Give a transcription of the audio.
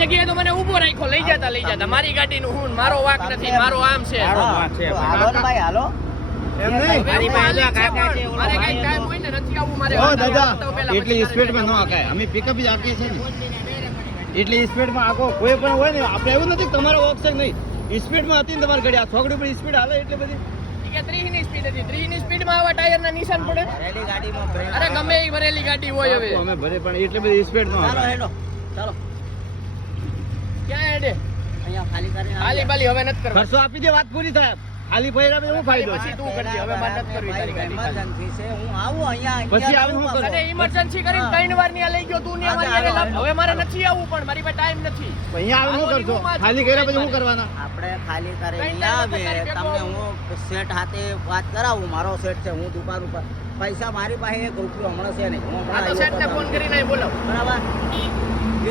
જગ્યાએ તો મને ઊભો રાખ્યો, લઈ જતા મારી ગાડીનું હું, મારો વાક નથી, મારો આમ છે. હાલો ને ભાઈ હાલો. એમ નહીં મારી પાસે કાકા છે, મારે કઈ કામ હોય ને નથી આવું મારે. ઓ દાદા એટલી સ્પીડમાં ન આકાય, અમે પિકઅપ જ આકીએ છે ને એટલી સ્પીડમાં આખો કોઈ પણ હોય ને, આપણે એવું નથી કે તમારો ઓપ્શન નહીં, સ્પીડમાં હતી ને તમારી ગાડી, આ છોકરી પર સ્પીડ હાલે એટલે બધી 30 ની સ્પીડ હતી, 30 ની સ્પીડમાં આવા ટાયરના નિશાન પડે. ભરેલી ગાડીમાં બ્રેક. અરે ગમે એ ભરેલી ગાડી હોય હવે. અમે ભરે પણ એટલી બધી સ્પીડ ન ચાલો આકાય. હેડો ચાલો ક્યાં હેડે? અહીંયા ખાલી કરીને હાલી બાલી હવે નથી કરવા. ખર્ચો આપી દે, વાત પૂરી થાય. ખાલી પૈડા પછી શું ફાયદો છે? પછી તું કરજે, હવે મારે નથી કરવી તારી ગાડી ખાલી. emergency છે, હું આવું અહીંયા પછી આવું શું કરો? અને ઇમરજન્સી કરીને 3 વાર ની આ લઈ ગયો તું ને અમારી હારે લાવ. હવે મારે નથી આવવું, પણ મારી પાસે ટાઈમ નથી. અહીંયા આવું શું કરશો? ખાલી કર્યા પછી શું કરવાના? આપણે ખાલી કઈ કરીને time આવે પસાર કરવો? તમને હું સેટ હાથે વાત કરાવું, મારો સેટ છે, હું દુકાન ઉપર પૈસા મારી પાસે 1 રૂપિયો હમણાં છે નહીં, હું આ તો હમણાં સેટને ફોન કરીને બોલાવ. બરાબર